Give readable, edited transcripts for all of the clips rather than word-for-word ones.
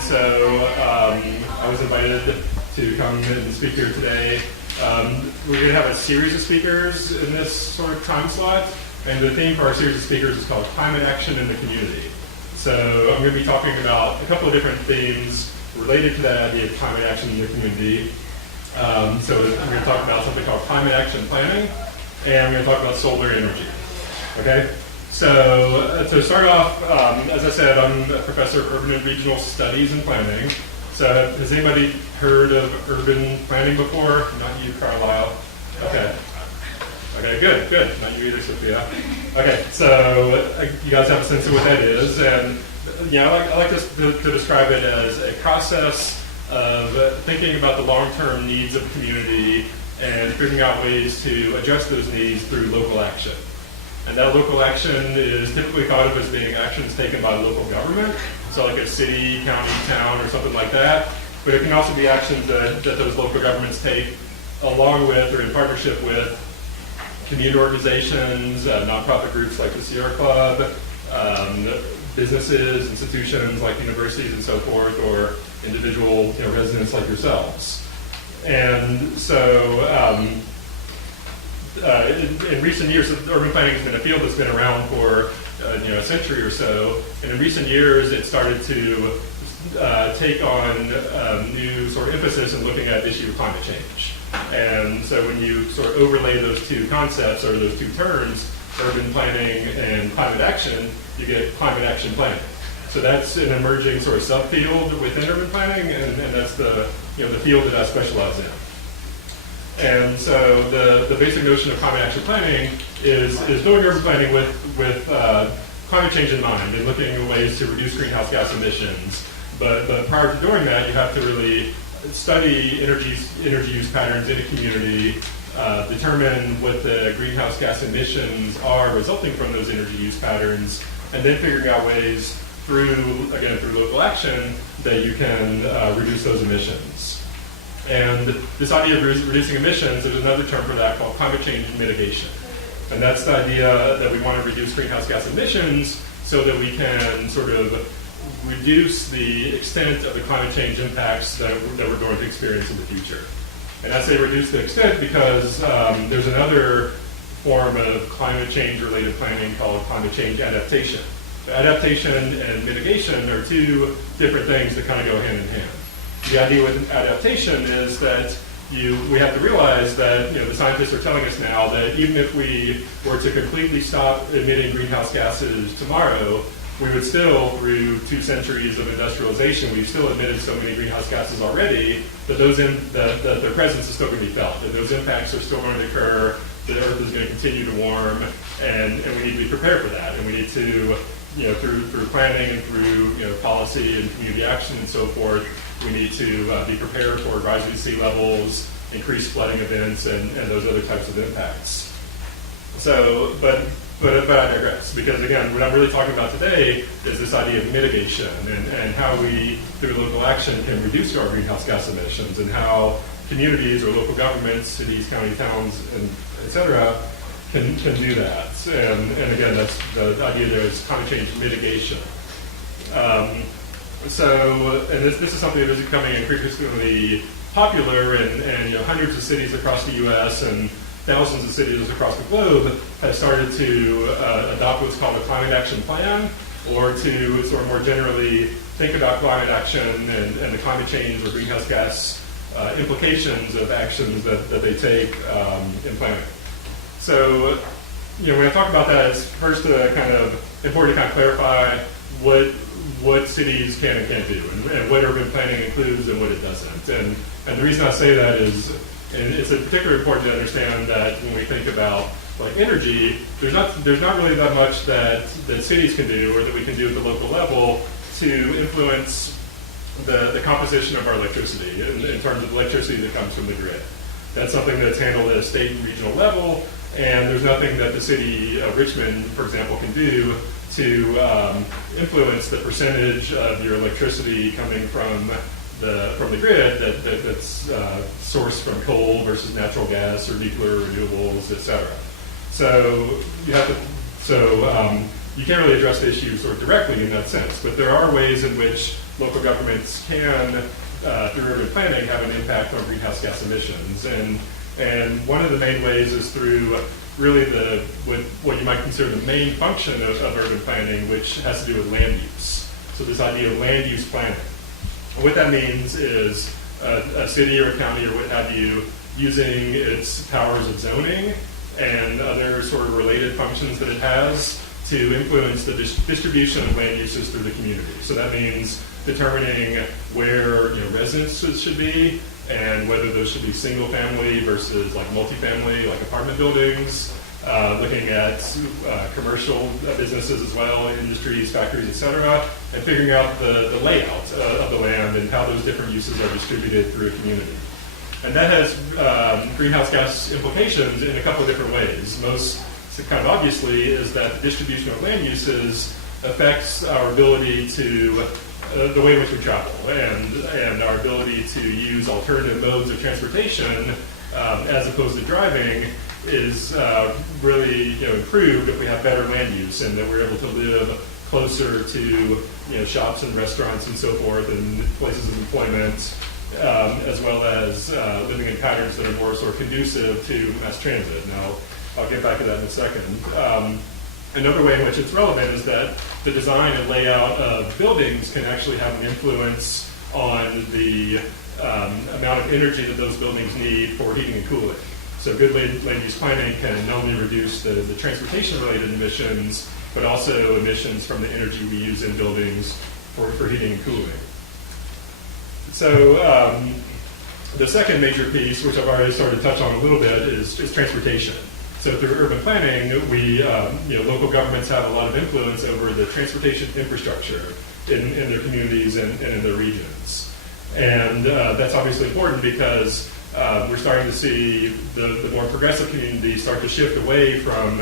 And so I was invited to come and speak here today. We're going to have a series of speakers in this sort of time slot, and the theme for our series of speakers is called Climate Action in the Community. So I'm going to be talking about a couple of different themes related to that idea of climate action in the community. So I'm going to talk about something called climate action planning, and I'm going to talk about solar energy. Okay? So to start off, as I said, I'm a professor of urban and regional studies and planning. So has anybody heard of urban planning before? Not you, Carlisle. Okay. Okay, good. Not you either, Sophia. Okay, so you guys have a sense of what that is, and I like to describe it as a process of thinking about the long-term needs of the community and figuring out ways to address those needs through local action. And that local action is typically thought of as being actions taken by local government, so like a city, county, town, or something like that. But it can also be actions that those local governments take along with or in partnership with community organizations, nonprofit groups like the Sierra Club, businesses, institutions like universities and so forth, or individual residents like yourselves. And so in recent years, urban planning has been a field that's been around for a century or so. And in recent years, it started to take on new sort of emphasis in looking at the issue of climate change. And so when you sort of overlay those two concepts or those two terms, urban planning and climate action, you get climate action planning. So that's an emerging sort of subfield within urban planning, and that's the the field that I specialize in. And so the basic notion of climate action planning is doing urban planning with climate change in mind and looking at ways to reduce greenhouse gas emissions. But prior to doing that, you have to really study energy use patterns in a community, determine what the greenhouse gas emissions are resulting from those energy use patterns, and then figuring out ways through local action that you can reduce those emissions. And this idea of reducing emissions, there's another term for that called climate change mitigation. And that's the idea that we want to reduce greenhouse gas emissions so that we can sort of reduce the extent of the climate change impacts that we're going to experience in the future. And I say reduce the extent because there's another form of climate change related planning called climate change adaptation. So adaptation and mitigation are two different things that kind of go hand in hand. The idea with adaptation is that we have to realize that the scientists are telling us now that even if we were to completely stop emitting greenhouse gases tomorrow, we would still, through 2 centuries of industrialization, we've still emitted so many greenhouse gases already that that their presence is still going to be felt, and those impacts are still going to occur. The Earth is going to continue to warm, and we need to be prepared for that, and we need to, through planning and through policy and community action and so forth, we need to be prepared for rising sea levels, increased flooding events, and those other types of impacts. So, but I digress, because again, what I'm really talking about today is this idea of mitigation and how we, through local action, can reduce our greenhouse gas emissions, and how communities or local governments, cities, county, towns, and et cetera, can do that. And again, that's the idea there is climate change mitigation. And this is something that is becoming increasingly popular, and hundreds of cities across the U.S. and thousands of cities across the globe have started to adopt what's called a climate action plan, or to sort of more generally think about climate action and the climate change or greenhouse gas implications of actions that they take in planning. So, when I talk about that, it's first kind of important to kind of clarify what cities can and can't do, and what urban planning includes and what it doesn't. And the reason I say that is, and it's particularly important to understand that when we think about like energy, there's not really that much that cities can do or that we can do at the local level to influence the composition of our electricity in terms of electricity that comes from the grid. That's something that's handled at a state and regional level, and there's nothing that the city of Richmond, for example, can do to influence the percentage of your electricity coming from the grid that's sourced from coal versus natural gas or nuclear renewables, et cetera. So you can't really address the issue sort of directly in that sense, but there are ways in which local governments can, through urban planning, have an impact on greenhouse gas emissions. And one of the main ways is through really what you might consider the main function of urban planning, which has to do with land use. So this idea of land use planning. And what that means is a city or a county or what have you using its powers of zoning and other sort of related functions that it has to influence the distribution of land uses through the community. So that means determining where residences should be and whether those should be single family versus like multifamily, like apartment buildings, looking at commercial businesses as well, industries, factories, etc., and figuring out the layout of the land and how those different uses are distributed through a community. And that has greenhouse gas implications in a couple of different ways. Most kind of obviously is that the distribution of land uses affects our ability to the way in which we travel and our ability to use alternative modes of transportation as opposed to driving is really improved if we have better land use and that we're able to live closer to shops and restaurants and so forth and places of employment, as well as living in patterns that are more sort of conducive to mass transit. Now, I'll get back to that in a second. Another way in which it's relevant is that the design and layout of buildings can actually have an influence on the amount of energy that those buildings need for heating and cooling. So good land use planning can not only reduce the transportation-related emissions, but also emissions from the energy we use in buildings for heating and cooling. So the second major piece, which I've already started to touch on a little bit, is transportation. So through urban planning, we, local governments have a lot of influence over the transportation infrastructure in their communities and in their regions. And that's obviously important because we're starting to see the more progressive communities start to shift away from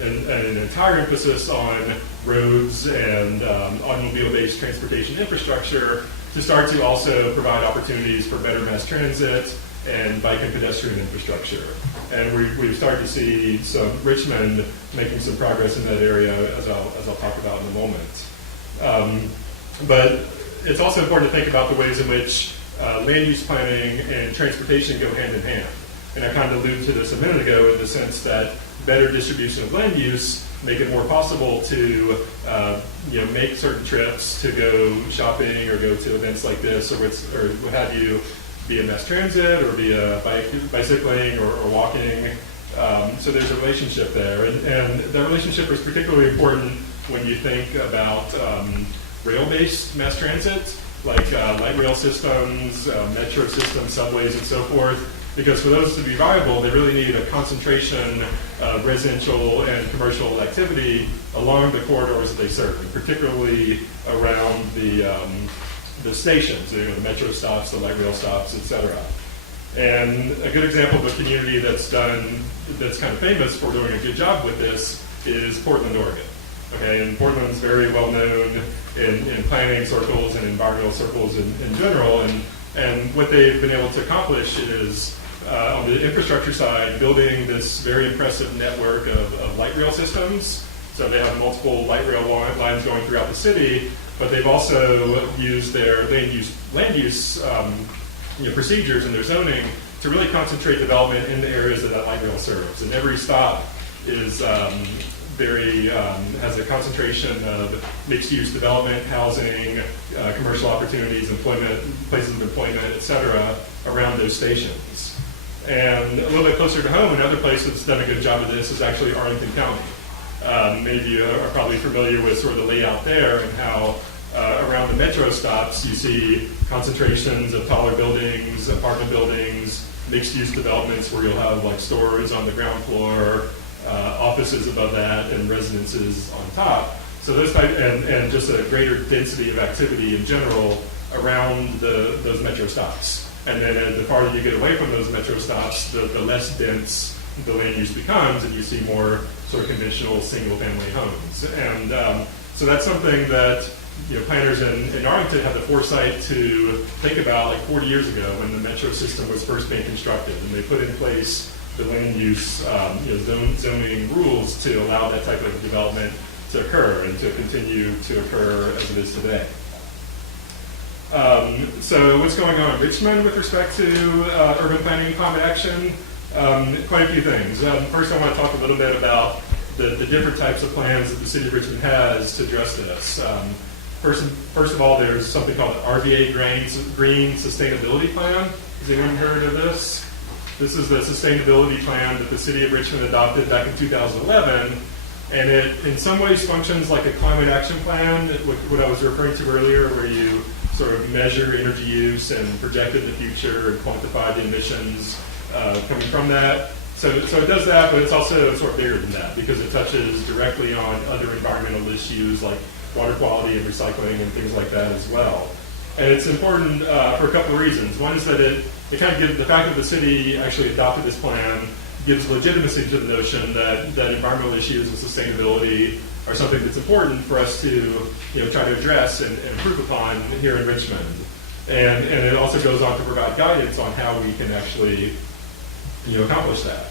an entire emphasis on roads and automobile-based transportation infrastructure to start to also provide opportunities for better mass transit and bike and pedestrian infrastructure. And we've started to see Richmond making some progress in that area, as I'll talk about in a moment. But it's also important to think about the ways in which land use planning and transportation go hand in hand. And I kind of alluded to this a minute ago in the sense that better distribution of land use make it more possible to make certain trips to go shopping or go to events like this or what have you, via mass transit or via bicycling or walking. So there's a relationship there. And that relationship is particularly important when you think about rail-based mass transit, like light rail systems, metro systems, subways, and so forth. Because for those to be viable, they really need a concentration of residential and commercial activity along the corridors that they serve, and particularly around the stations, the metro stops, the light rail stops, etc. And a good example of a community that's kind of famous for doing a good job with this is Portland, Oregon. Okay, and Portland's very well known in planning circles and environmental circles in general. And what they've been able to accomplish is, on the infrastructure side, building this very impressive network of light rail systems. So they have multiple light rail lines going throughout the city, but they've also used their land use procedures and their zoning to really concentrate development in the areas that light rail serves. And every stop is has a concentration of mixed-use development, housing, commercial opportunities, employment, places of employment, et cetera, around those stations. And a little bit closer to home, another place that's done a good job of this is actually Arlington County. Many of you are probably familiar with sort of the layout there and how around the metro stops you see concentrations of taller buildings, apartment buildings, mixed-use developments where you'll have like stores on the ground floor, offices above that, and residences on top. So those and just a greater density of activity in general around those metro stops. And then the farther you get away from those metro stops, the less dense the land use becomes, and you see more sort of conventional single-family homes. And so that's something that planners in Arlington had the foresight to think about like 40 years ago when the metro system was first being constructed, and they put in place the land use zoning rules to allow that type of development to occur and to continue to occur as it is today. So what's going on in Richmond with respect to urban planning and climate action? Quite a few things. First, I want to talk a little bit about the different types of plans that the city of Richmond has to address this. First of all, there's something called the RVA Green Sustainability Plan. Has anyone heard of this? This is the sustainability plan that the city of Richmond adopted back in 2011, and it in some ways functions like a climate action plan, what I was referring to earlier, where you sort of measure energy use and projected the future and quantify the emissions coming from that. So it does that, but it's also sort of bigger than that because it touches directly on other environmental issues like water quality and recycling and things like that as well. And it's important for a couple of reasons. One is that it kind of gives the fact that the city actually adopted this plan gives legitimacy to the notion that environmental issues and sustainability are something that's important for us to try to address and improve upon here in Richmond. And it also goes on to provide guidance on how we can actually accomplish that.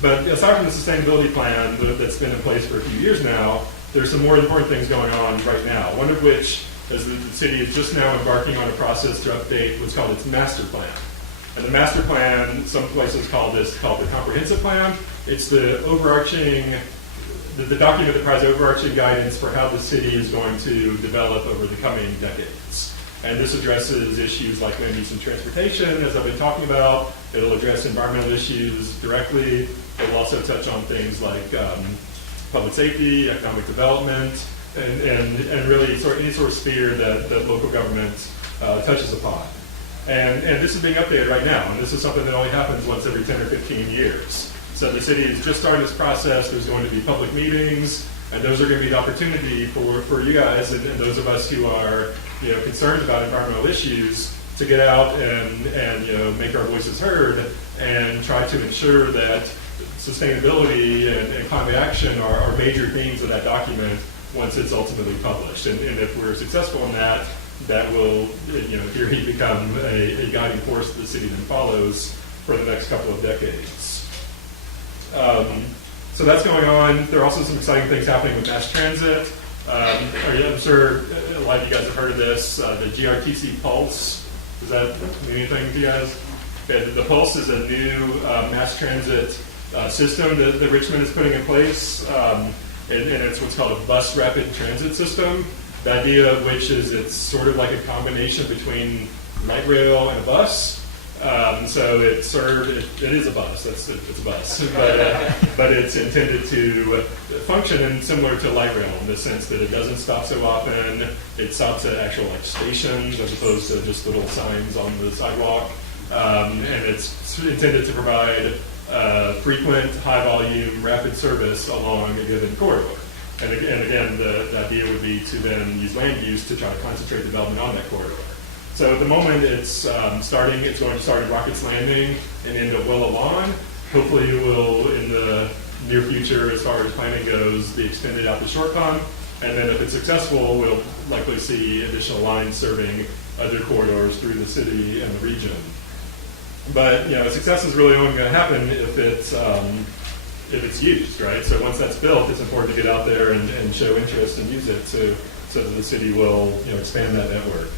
But aside from the sustainability plan that's been in place for a few years now, there's some more important things going on right now. One of which is that the city is just now embarking on a process to update what's called its master plan. And the master plan, some places call the comprehensive plan. It's the overarching, the document that provides overarching guidance for how the city is going to develop over the coming decades. And this addresses issues like land use and transportation, as I've been talking about. It'll address environmental issues directly. It'll also touch on things like public safety, economic development, and really any sort of sphere that local government touches upon. And this is being updated right now, and this is something that only happens once every 10 or 15 years. So the city is just starting this process. There's going to be public meetings, and those are going to be the opportunity for you guys and those of us who are concerned about environmental issues to get out and make our voices heard and try to ensure that sustainability and climate action are major themes of that document once it's ultimately published. And if we're successful in that, that will, here become a guiding force that the city then follows for the next couple of decades. So that's going on. There are also some exciting things happening with mass transit. I'm sure a lot of you guys have heard of this, the GRTC Pulse. Does that mean anything to you guys? Okay, the Pulse is a new mass transit system that Richmond is putting in place, and it's what's called a bus rapid transit system. The idea of which is it's sort of like a combination between light rail and a bus. So it is a bus. It's a bus, but it's intended to function and similar to light rail in the sense that it doesn't stop so often. It stops at actual stations as opposed to just little signs on the sidewalk, and it's intended to provide frequent, high volume, rapid service along a given corridor. And again, the idea would be to then use land use to try to concentrate development on that corridor. So at the moment, it's going to start at Rockets Landing and end at Willow Lawn. Hopefully it will, in the near future, as far as planning goes, be extended out to Short Pump. And then if it's successful, we'll likely see additional lines serving other corridors through the city and the region. But success is really only going to happen if it's used, right? So once that's built, it's important to get out there and show interest and use it so that the city will expand that network.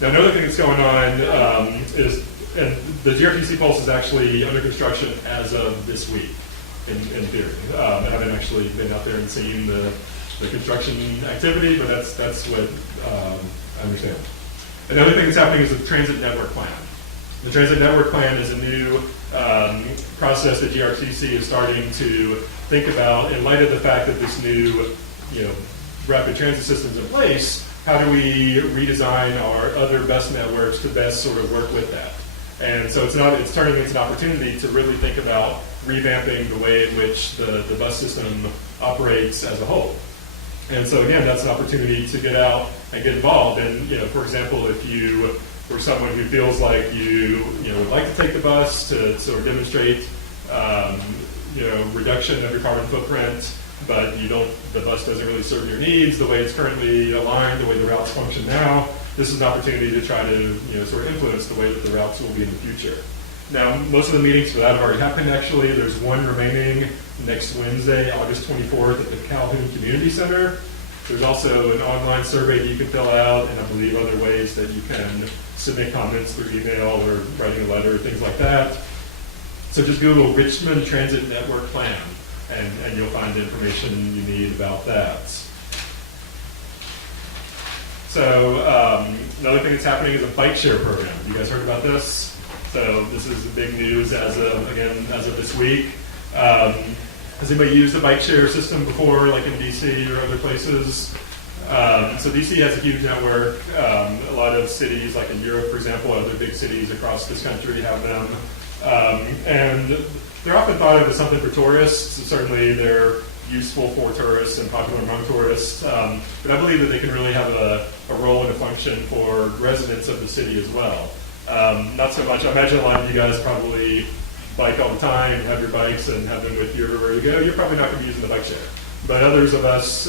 Now, another thing that's going on is, and the GRTC Pulse is actually under construction as of this week, in theory. I haven't actually been out there and seen the construction activity, but that's what I understand. Another thing that's happening is the Transit Network Plan. The Transit Network Plan is a new process that GRTC is starting to think about in light of the fact that this new, rapid transit system is in place. How do we redesign our other bus networks to best sort of work with that? And so it's turning into an opportunity to really think about revamping the way in which the bus system operates as a whole. And so again, that's an opportunity to get out and get involved. And for example, if you were someone who feels like you would like to take the bus to sort of demonstrate reduction of your carbon footprint, but the bus doesn't really serve your needs the way it's currently aligned, the way the routes function now, this is an opportunity to try to sort of influence the way that the routes will be in the future. Now, most of the meetings for that have already happened actually. There's one remaining next Wednesday, August 24th at the Calhoun Community Center. There's also an online survey that you can fill out, and I believe other ways that you can submit comments through email or writing a letter, things like that. So just Google Richmond Transit Network Plan, and you'll find the information you need about that. So another thing that's happening is a bike share program. You guys heard about this? So this is big news as of this week. Has anybody used the bike share system before, like in DC or other places? So DC has a huge network. A lot of cities, like in Europe, for example, other big cities across this country have them. And they're often thought of as something for tourists. Certainly they're useful for tourists and popular among tourists. But I believe that they can really have a role and a function for residents of the city as well. Not so much, I imagine a lot of you guys probably bike all the time, have your bikes and have them with you everywhere you go. You're probably not going to be using the bike share. But others of us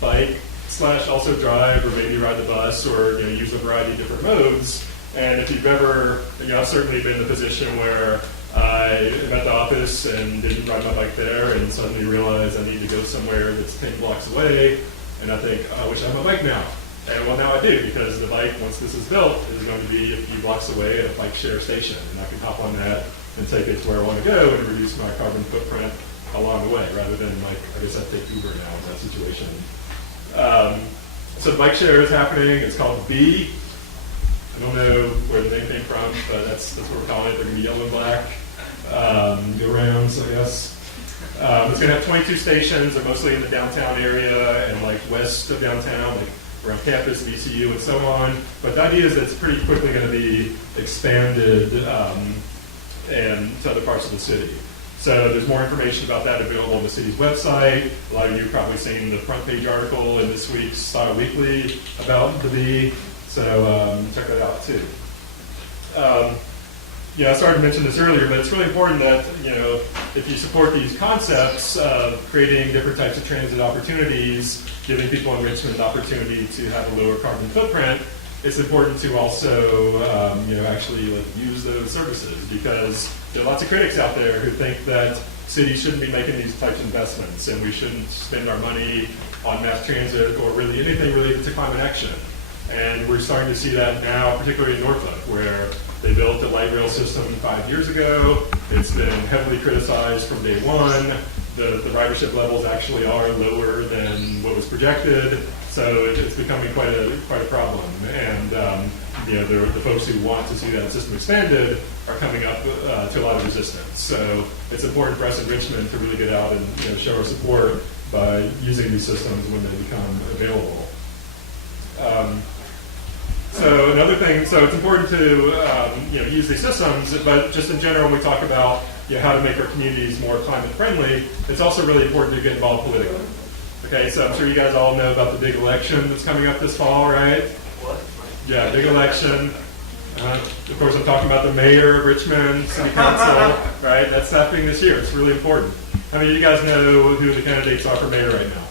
bike / also drive or maybe ride the bus or use a variety of different modes. And if you've ever, I've certainly been in the position where I am at the office and didn't ride my bike there and suddenly realize I need to go somewhere that's 10 blocks away, and I think, oh, I wish I had my bike now. And well, now I do, because the bike, once this is built, is going to be a few blocks away at a bike share station, and I can hop on that and take it to where I want to go and reduce my carbon footprint along the way, rather than like, I guess I take Uber now in that situation. So bike share is happening. It's called B. I don't know where the name came from, but that's what we're calling it. They're going to be yellow and black. Go rounds, I guess. It's going to have 22 stations. They're mostly in the downtown area and like west of downtown, like around campus, VCU, and so on. But the idea is that it's pretty quickly going to be expanded and to other parts of the city. So there's more information about that available on the city's website. A lot of you have probably seen the front page article in this week's Style Weekly about the B. So check that out too. I started to mention this earlier, but it's really important that if you support these concepts of creating different types of transit opportunities, giving people in Richmond the opportunity to have a lower carbon footprint, it's important to also actually use those services, because there are lots of critics out there who think that cities shouldn't be making these types of investments and we shouldn't spend our money on mass transit or really anything related to climate action. And we're starting to see that now, particularly in Norfolk, where they built the light rail system 5 years ago. It's been heavily criticized from day one. The ridership levels actually are lower than what was projected, so it's becoming quite a problem. And the folks who want to see that system expanded are coming up to a lot of resistance. So it's important for us in Richmond to really get out and show our support by using these systems when they become available. So another thing, so it's important to use these systems, but just in general, when we talk about how to make our communities more climate friendly, it's also really important to get involved politically. Okay, so I'm sure you guys all know about the big election that's coming up this fall, right? What? Yeah, big election. Of course, I'm talking about the mayor of Richmond, city council, right? That's happening this year. It's really important. How many of you guys know who the candidates are for mayor right now?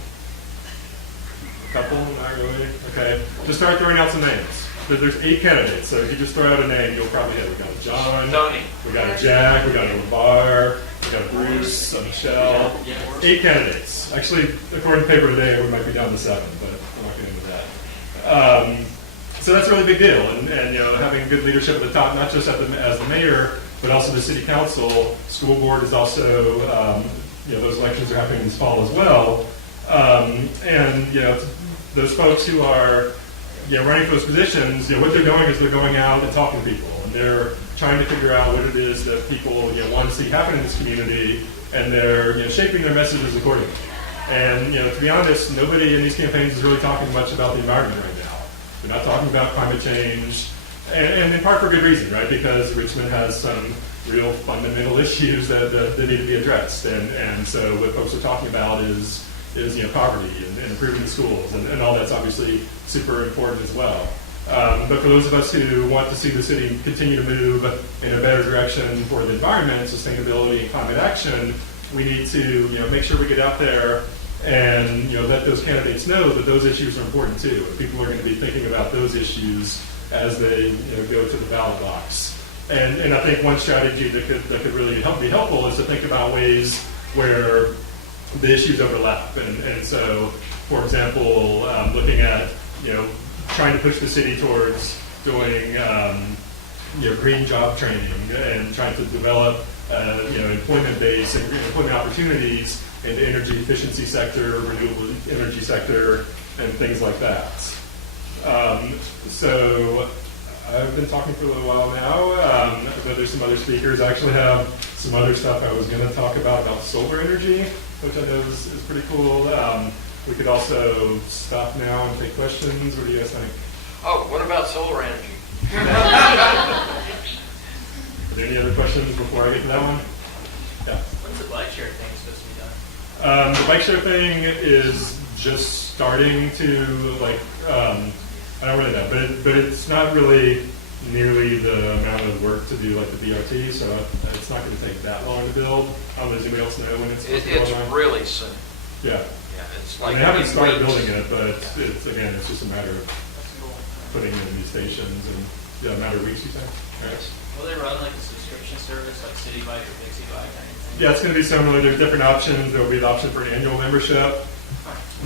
A couple? Not really? Okay. Just start throwing out some names. There's 8 candidates, so if you just throw out a name, you'll probably hit. We got a John, Tony. We got a Jack, we got a LeVar, we got a Bruce, a Michelle. 8 candidates. Actually, according to the paper today, we might be down to 7, but I'm not getting into that. So that's a really big deal, and having good leadership at the top, not just as the mayor, but also the city council. School board is also, those elections are happening this fall as well. Those folks who are running for those positions, what they're doing is they're going out and talking to people, and they're trying to figure out what it is that people want to see happen in this community, and they're shaping their messages accordingly. And to be honest, nobody in these campaigns is really talking much about the environment right now. They're not talking about climate change, and in part for good reason, right? Because Richmond has some real fundamental issues that need to be addressed, and so what folks are talking about is poverty and improving the schools, and all that's obviously super important as well. But for those of us who want to see the city continue to move in a better direction for the environment, sustainability, and climate action, we need to make sure we get out there and let those candidates know that those issues are important too. People are going to be thinking about those issues as they go to the ballot box. And I think one strategy that could really be helpful is to think about ways where the issues overlap. And so, for example, looking at, trying to push the city towards doing, green job training and trying to develop, employment base and employment opportunities in the energy efficiency sector, renewable energy sector, and things like that. So I've been talking for a little while now. But there's some other speakers. I actually have some other stuff I was going to talk about solar energy, which I know is pretty cool. We could also stop now and take questions. What do you guys think? Oh, what about solar energy? Are there any other questions before I get to that one? Yeah. When's the bike share thing supposed to be done? The bike share thing is just starting to, I don't really know, but it's not really nearly the amount of work to do like the BRT, so it's not going to take that long to build. I don't know, does anybody else know when it's supposed to go It's online? really soon. Yeah. Yeah, it's They like haven't in started weeks. building it, but it's just a matter of That's cool. putting in these stations and, a matter of weeks, you think? Right. Will they run like a subscription service, like City Bike or Dixie Bike or anything? Yeah, it's going to be similar. There's different options. There will be the option for an annual membership,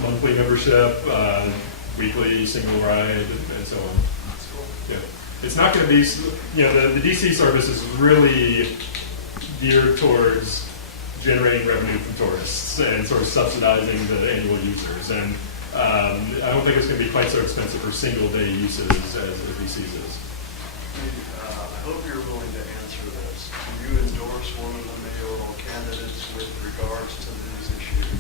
monthly membership, weekly single ride, and so on. That's cool. Yeah. It's not going to be, the DC service is really geared towards generating revenue from tourists and sort of subsidizing the annual users. And I don't think it's going to be quite so expensive for single day uses as the DC's is. I hope you're willing to answer this. Do you endorse one of the mayoral candidates with regards to these issues?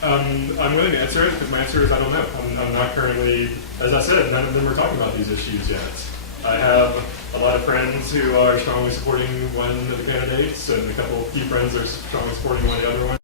I'm willing to answer it, because my answer is I don't know. I'm not currently, as I said, none of them are talking about these issues yet. I have a lot of friends who are strongly supporting one of the candidates, and a few friends are strongly supporting one of the other one.